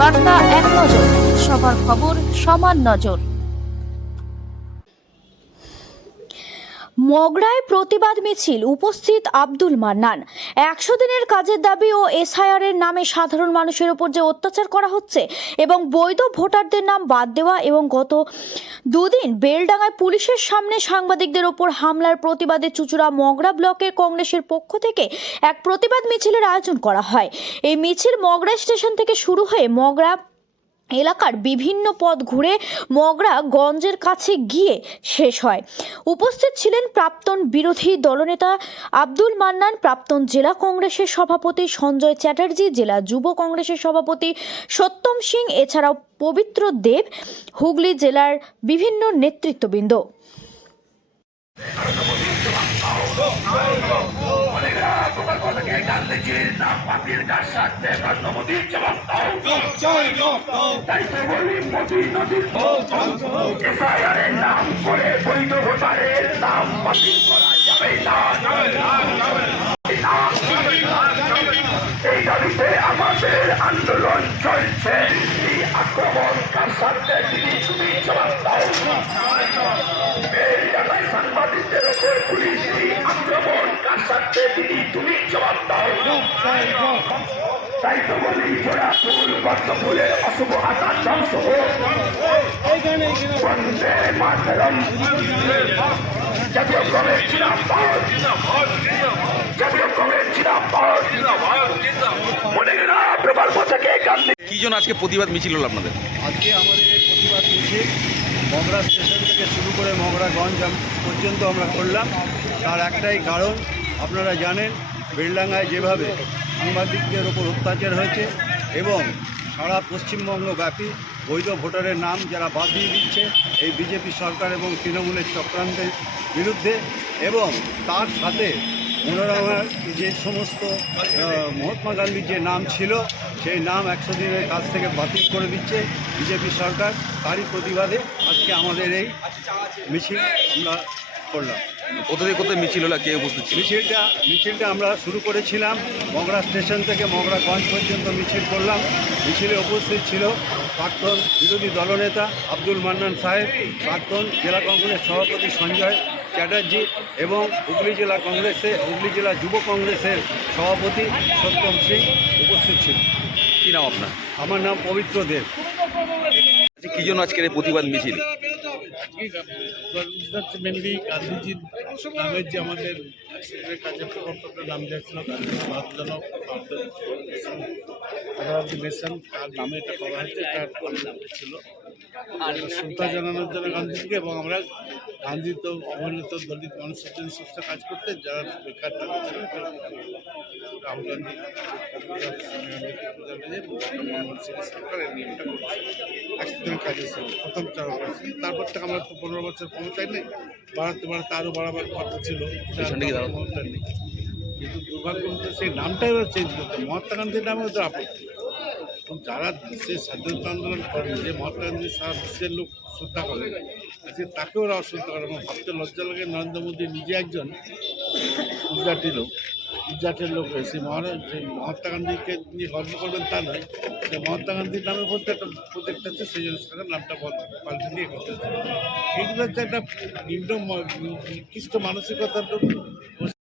বার্তা এক নজর, সবার খবর সমান নজর। মগরায় প্রতিবাদ মিছিল, উপস্থিত আব্দুল মান্নান। ১০০ দিনের কাজের দাবি ও এসআইআর এর নামে সাধারণ মানুষের উপর যে অত্যাচার করা হচ্ছে এবং বৈধ ভোটারদের নাম বাদ দেওয়া এবং গত দুদিন বেলডাঙ্গায় পুলিশের সামনে সাংবাদিকদের ওপর হামলার প্রতিবাদে চুঁচুড়া মগরা ব্লকের কংগ্রেসের পক্ষ থেকে এক প্রতিবাদ মিছিলের আয়োজন করা হয়। এই মিছিল মগরা স্টেশন থেকে শুরু হয়ে মগরা এলাকার বিভিন্ন পথ ঘুরে মগরা গঞ্জের কাছে গিয়ে শেষ হয়। উপস্থিত ছিলেন প্রাক্তন বিরোধী দলনেতা আব্দুল মান্নান, প্রাক্তন জেলা কংগ্রেসের সভাপতি সঞ্জয় চ্যাটার্জি, জেলা যুব কংগ্রেসের সভাপতি সত্যম সিং, এছাড়াও পবিত্র দেব, হুগলি জেলার বিভিন্ন নেতৃত্ববৃন্দ। এই দাবিতে আমাদের আন্দোলন চলছে। এই আক্রমণ কার সাথে তুমি জবাব দাও। বেলডাঙ্গায় সাংবাদিকদের ওপর পুলিশি আক্রমণ কার সাথে তুমি জবাব দাও। তাই তো বলি জোড়াফুল বদ্ধফুলের অশুভ আকার ধ্বংস হোক। বন্দে মাতরম। জাতীয় কংগ্রেস জিন্দাবাদ, জাতীয় কংগ্রেস জিন্দাবাদ। মনেরা প্রকল্প থেকে কি জন্য আজকে প্রতিবাদ মিছিল হলো আপনাদের? আজকে আমাদের এই প্রতিবাদ মিছিল মগরা স্টেশন থেকে শুরু করে মগরাগঞ্জ পর্যন্ত আমরা করলাম। তার একটাই কারণ, আপনারা জানেন বেলডাঙ্গায় যেভাবে সাংবাদিকদের ওপর অত্যাচার হয়েছে এবং সারা পশ্চিমবঙ্গ ব্যাপী বৈধ ভোটারের নাম যারা বাদ দিয়ে দিচ্ছে এই বিজেপি সরকার এবং তৃণমূলের চক্রান্তের বিরুদ্ধে, এবং তার সাথে মনোরমার যে সমস্ত মহাত্মা গান্ধীর যে নাম ছিল সেই নাম ১০০ দিনের কাজ থেকে বাতিল করে দিচ্ছে বিজেপি সরকার। তারই প্রতিবাদে আজকে আমাদের এই মিছিল আমরা করলাম। কোথায় মিছিল হলো, কে উপস্থিত ছিল? মিছিলটা আমরা শুরু করেছিলাম মগরা স্টেশন থেকে মগরাগঞ্জ পর্যন্ত মিছিল করলাম। মিছিলে উপস্থিত ছিল প্রাক্তন বিরোধী দলনেতা আব্দুল মান্নান সাহেব, প্রাক্তন জেলা কংগ্রেস সভাপতি সঞ্জয় চ্যাটার্জি এবং হুগলি জেলা যুব কংগ্রেসের সভাপতি সত্যম সিং উপস্থিত ছিল। কি নাম আপনার? আমার নাম পবিত্র দেব। কি জন্য আজকের এই প্রতিবাদ মিছিল? মেনলি গান্ধীজির নামের যে আমাদের কাছে প্রকল্পটার নাম দিয়েছিল লাভজনক মিশন, তার নামে এটা করা হয়েছে। তার ছিল শ্রদ্ধা জানানোর জন্য গান্ধীজিকে, এবং আমরা গান্ধী তো অবহেলিত দলিত মানুষের জন্য সুস্থ কাজ করতে যারা বেকার তাদের ছিল রাহুল গান্ধী সরকারের নিয়মটা করেছে ১০০ দিনের কাজের সঙ্গে প্রথম চালু করেছে। তারপর থেকে আমরা তো 15 বছর ক্ষমতায় নেই, বাড়াতে আরও বাড়াবার কথা ছিল, ক্ষমতা নেই। কিন্তু দুর্ভাগ্য হচ্ছে সেই নামটাই ওরা চেঞ্জ করতে, মহাত্মা গান্ধীর নামে ওদের আপত্তি। এবং যারা দেশের স্বাধীনতা আন্দোলন করে, যে মহাত্মা গান্ধী সারা বিশ্বের লোক শ্রদ্ধা করে, আজকে তাকে ওরা অশ্রদ্ধা করে। এবং ভাবতে লজ্জা লাগে, নরেন্দ্র মোদী নিজে একজন গুজরাটের লোক হয়ে সেই মহাত্মা গান্ধীকে নিয়ে গর্ব করবেন তা নয়, সে মহাত্মা গান্ধীর নামে বলতে একটা প্রজেক্ট আছে, সেই জন্য সেটার নামটা পাল্টে দিয়ে করতে হচ্ছে। এইগুলো হচ্ছে একটা নিম্ন নিকৃষ্ট মানসিকতার